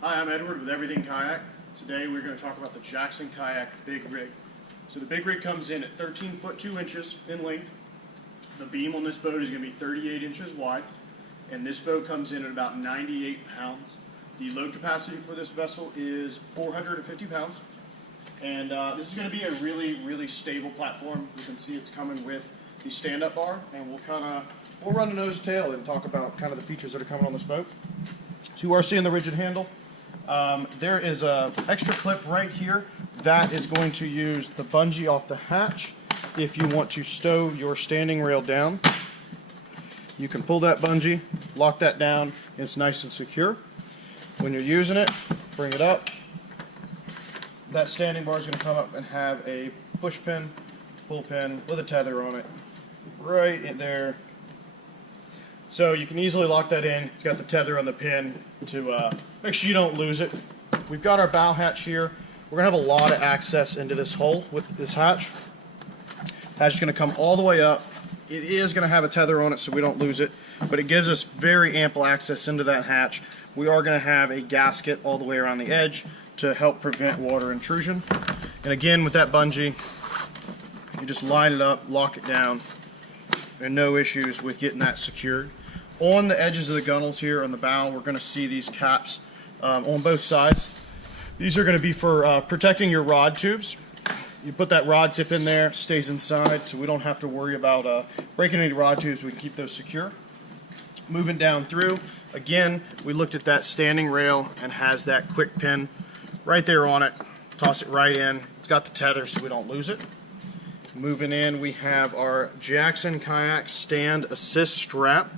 Hi, I'm Edward with Everything Kayak. Today we're going to talk about the Jackson Kayak Big Rig. So the Big Rig comes in at 13 foot 2 inches in length. The beam on this boat is going to be 38 inches wide, and this boat comes in at about 98 pounds. The load capacity for this vessel is 450 pounds, and this is going to be a really stable platform. You can see it's coming with the stand-up bar, and we'll run the nose tail and talk about kind of the features that are coming on this boat. So you are seeing the rigid handle. There is an extra clip right here that is going to use the bungee off the hatch. If you want to stow your standing rail down, you can pull that bungee, lock that down, and it's nice and secure. When you're using it, bring it up. That standing bar is going to come up and have a push pin, pull pin with a tether on it right in there. So you can easily lock that in. It's got the tether on the pin to make sure you don't lose it. We've got our bow hatch here. We're going to have a lot of access into this hole with this hatch. Hatch is going to come all the way up. It is going to have a tether on it so we don't lose it, but it gives us very ample access into that hatch. We are going to have a gasket all the way around the edge to help prevent water intrusion. And again, with that bungee, you just line it up, lock it down, and no issues with getting that secured. On the edges of the gunnels here on the bow, we're going to see these caps on both sides. These are going to be for protecting your rod tubes. You put that rod tip in there, it stays inside, so we don't have to worry about breaking any rod tubes. We can keep those secure. Moving down through, again, we looked at that standing rail and has that quick pin right there on it. Toss it right in. It's got the tether so we don't lose it. Moving in, we have our Jackson Kayak Stand Assist Strap.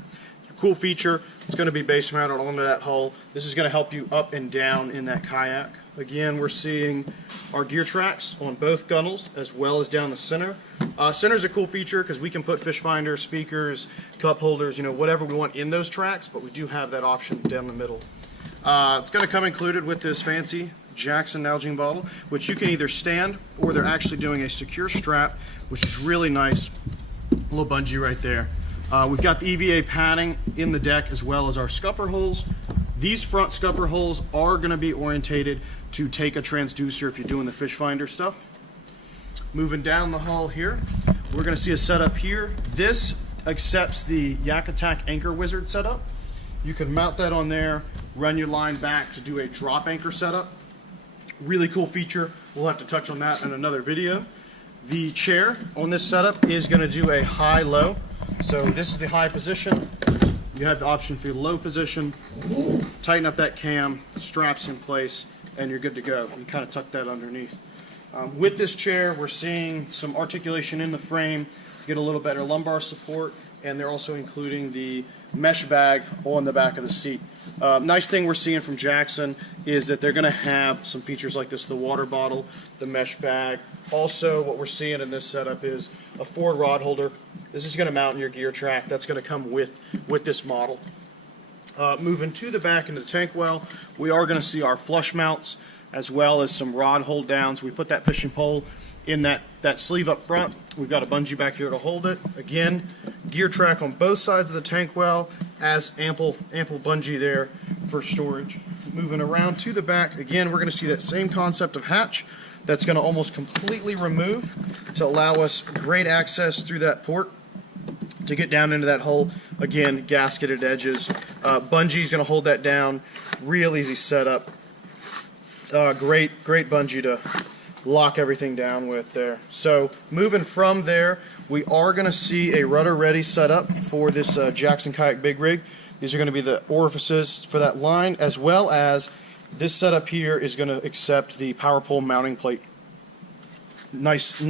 Cool feature. It's going to be base mounted onto that hull. This is going to help you up and down in that kayak. Again, we're seeing our gear tracks on both gunnels as well as down the center. Center is a cool feature because we can put fish finders, speakers, cup holders, whatever we want in those tracks, but we do have that option down the middle. It's going to come included with this fancy Jackson Nalgene bottle, which you can either stand or they're actually doing a secure strap, which is really nice. A little bungee right there. We've got the EVA padding in the deck as well as our scupper holes. These front scupper holes are going to be orientated to take a transducer if you're doing the fish finder stuff. Moving down the hull here, we're going to see a setup here. This accepts the Yak Attack Anchor Wizard setup. You can mount that on there, run your line back to do a drop anchor setup. Really cool feature. We'll have to touch on that in another video. The chair on this setup is going to do a high-low. So this is the high position. You have the option for the low position. Tighten up that cam, straps in place, and you're good to go. You kind of tuck that underneath. With this chair, we're seeing some articulation in the frame to get a little better lumbar support, and they're also including the mesh bag on the back of the seat. Nice thing we're seeing from Jackson is that they're going to have some features like this, the water bottle, the mesh bag. Also, what we're seeing in this setup is a forward rod holder. This is going to mount in your gear track. That's going to come with this model. Moving to the back into the tank well, we are going to see our flush mounts as well as some rod hold downs. We put that fishing pole in that sleeve up front. We've got a bungee back here to hold it. Again, gear track on both sides of the tank well, as ample bungee there for storage. Moving around to the back, again, we're going to see that same concept of hatch that's going to almost completely remove to allow us great access through that port to get down into that hole. Again, gasketed edges. Bungee is going to hold that down. Real easy setup. Great bungee to lock everything down with there. So moving from there, we are going to see a rudder ready setup for this Jackson Kayak Big Rig. These are going to be the orifices for that line, as well as this setup here is going to accept the power pole mounting plate. Nice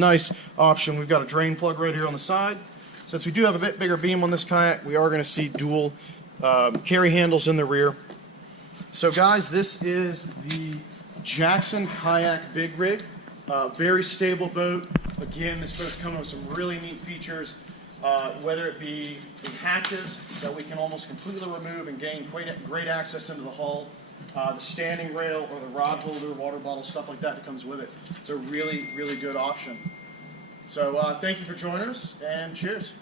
option. We've got a drain plug right here on the side. Since we do have a bit bigger beam on this kayak, we are going to see dual carry handles in the rear. So guys, this is the Jackson Kayak Big Rig. Very stable boat. Again, this boat's coming with some really neat features, whether it be the hatches that we can almost completely remove and gain great access into the hull, the standing rail or the rod holder, water bottle, stuff like that comes with it. It's a really good option. So thank you for joining us, and cheers.